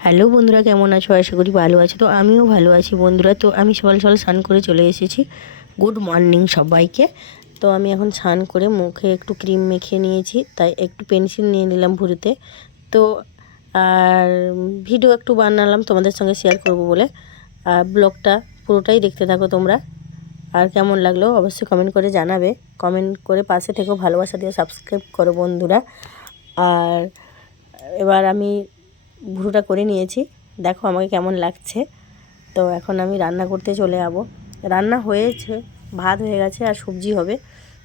Hello বন্ধুরা, কেমন আছো? আশা করি ভালো আছো। তো আমিও ভালো আছি বন্ধুরা। তো আমি সকাল সকাল স্নান করে চলে এসেছি। গুড মর্নিং সবাইকে। তো আমি এখন স্নান করে মুখে একটু ক্রিম মেখে নিয়েছি, তাই একটু পেন্সিল নিয়ে নিলাম ভুরুতে। তো আর ভিডিও একটু বানালাম তোমাদের সঙ্গে শেয়ার করব বলে। আর ব্লগটা পুরোটাই দেখতে থাকো তোমরা। আর কেমন লাগলো অবশ্যই কমেন্ট করে জানাবে। কমেন্ট করে পাশে থেকেও ভালোবাসা দিয়ে সাবস্ক্রাইব করো বন্ধুরা। আর এবার আমি ভুরুটা করে নিয়েছি, দেখো আমাকে কেমন লাগছে। তো এখন আমি রান্না করতে চলে যাবো। রান্না হয়েছে, ভাত হয়ে গেছে আর সবজি হবে।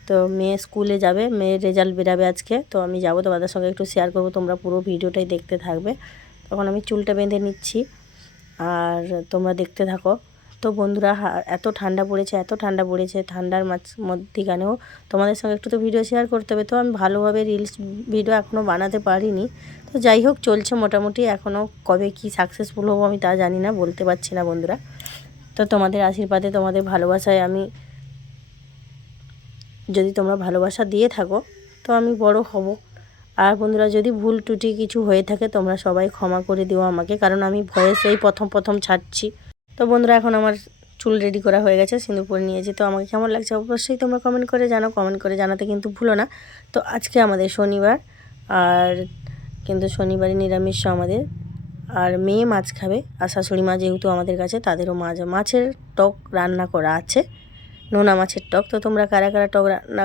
তো মেয়ে স্কুলে যাবে, মেয়ের রেজাল্ট বেরাবে আজকে। তো আমি যাবো, তোমাদের সঙ্গে একটু শেয়ার করবো, তোমরা পুরো ভিডিওটাই দেখতে থাকবে। তখন আমি চুলটা বেঁধে নিচ্ছি আর তোমরা দেখতে থাকো। তো বন্ধুরা, এত ঠান্ডা পড়েছে, এত ঠান্ডা পড়েছে, ঠান্ডার মধ্যিখানেও তোমাদের সঙ্গে একটু তো ভিডিও শেয়ার করতে হবে। তো আমি ভালোভাবে রিলস ভিডিও এখনও বানাতে পারিনি। তো যাই হোক, চলছে মোটামুটি। এখনও কবে কি সাকসেসফুল হবো আমি তা জানি না, বলতে পারছি না বন্ধুরা। তো তোমাদের আশীর্বাদে, তোমাদের ভালোবাসায় আমি, যদি তোমরা ভালোবাসা দিয়ে থাকো তো আমি বড় হব। আর বন্ধুরা, যদি ভুল ত্রুটি কিছু হয়ে থাকে তোমরা সবাই ক্ষমা করে দিও আমাকে, কারণ আমি ভয়েস এই প্রথম ছাড়ছি। তো বন্ধুরা, এখন আমার চুল রেডি করা হয়ে গেছে, সিঁদুর পরে নিয়েছি। তো আমাকে কেমন লাগছে অবশ্যই তোমরা কমেন্ট করে জানাও, কমেন্ট করে জানাতে কিন্তু ভুলো না। তো আজকে আমাদের শনিবার, আর কিন্তু শনিবারই নিরামিষ আমাদের। আর মেয়ে মাছ খাবে, আর শাশুড়ি মা যেহেতু আমাদের কাছে, তাদেরও মাছের টক রান্না করা আছে, নোনা মাছের টক। তো তোমরা কারা কারা টক রান্না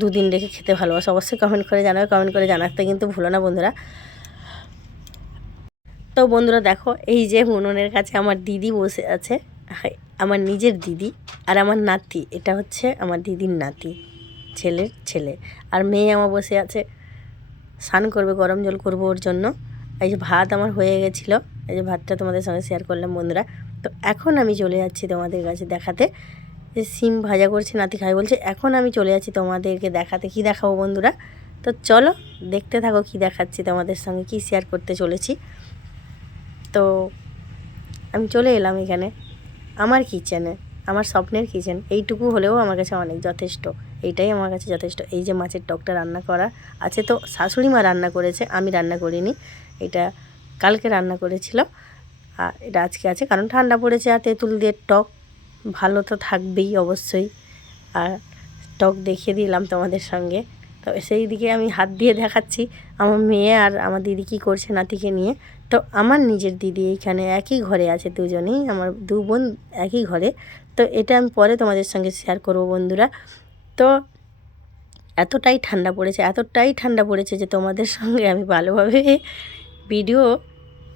দুদিন রেখে খেতে ভালোবাসো অবশ্যই কমেন্ট করে জানাবে, কমেন্ট করে জানাতে কিন্তু ভুলো না বন্ধুরা। তো বন্ধুরা দেখো, এই যে উনুনের কাছে আমার দিদি বসে আছে, আমার নিজের দিদি। আর আমার নাতি, এটা হচ্ছে আমার দিদির নাতি, ছেলের ছেলে। আর মেয়ে আমার বসে আছে, স্নান করবে, গরম জল করবো ওর জন্য। এই যে ভাত আমার হয়ে গেছিলো, এই যে ভাতটা তোমাদের সঙ্গে শেয়ার করলাম বন্ধুরা। তো এখন আমি চলে যাচ্ছি তোমাদের কাছে দেখাতে, যে সিম ভাজা করছে, নাতি খাই বলছে। এখন আমি চলে যাচ্ছি তোমাদেরকে দেখাতে। কি দেখাবো বন্ধুরা? তো চলো দেখতে থাকো কি দেখাচ্ছি তোমাদের সঙ্গে, কি শেয়ার করতে চলেছি। তো আমি চলে এলাম এখানে আমার কিচেনে, আমার স্বপ্নের কিচেন। এইটুকু হলেও আমার কাছে অনেক যথেষ্ট, এইটাই আমার কাছে যথেষ্ট। এই যে মাছের টকটা রান্না করা আছে, তো শাশুড়ি মা রান্না করেছে, আমি রান্না করিনি। এটা কালকে রান্না করেছিল, আর এটা আজকে আছে, কারণ ঠান্ডা পড়েছে। আর তেঁতুল দিয়ে টক ভালো তো থাকবেই অবশ্যই। আর টক দেখিয়ে দিলাম তোমাদের সঙ্গে। তো সেই দিকে আমি হাত দিয়ে দেখাচ্ছি আমার মেয়ে আর আমার দিদি কী করছে নাতিকে নিয়ে। তো আমার নিজের দিদি এইখানে একই ঘরে আছে, দুজনেই আমার দু বোন একই ঘরে। তো এটা আমি পরে তোমাদের সঙ্গে শেয়ার করব বন্ধুরা। তো এতটাই ঠান্ডা পড়েছে যে তোমাদের সঙ্গে আমি ভালোভাবে ভিডিও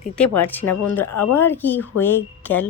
দিতে পারছি না বন্ধুরা। আবার কি হয়ে গেল।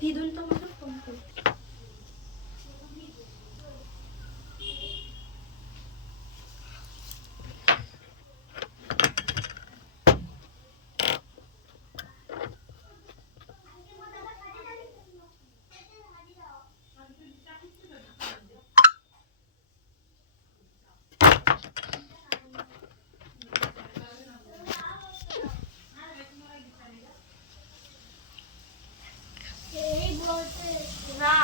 দিদুন তোমাকে ফোন করো। না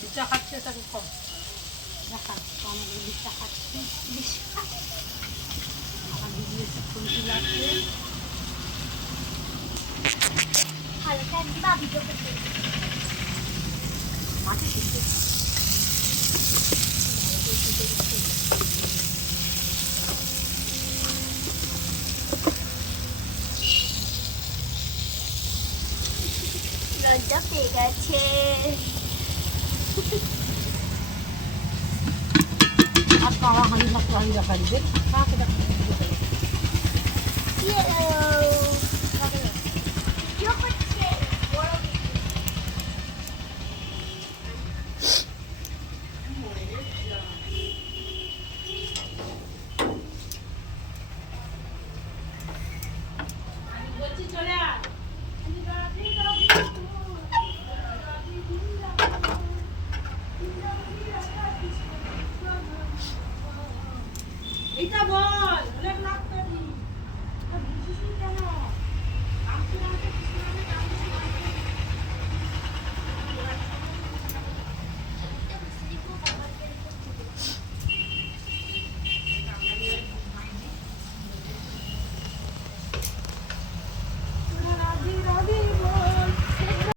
বিচা খাচ্ছে তাকে কম দেখা কম বিচা খাচ্ছে আমার দিদি এসে খুলতে লাগছে হালকা দিবা ভিডিও করতে মাটি শিখতে লজ্জা পেয়ে গেছে। আর কারা হাঁড়ি মাত্র হাঁড়ি রাখা দিবে কাকে রাখা এটা বল অনেক রাত করি বুঝিস কেন আমি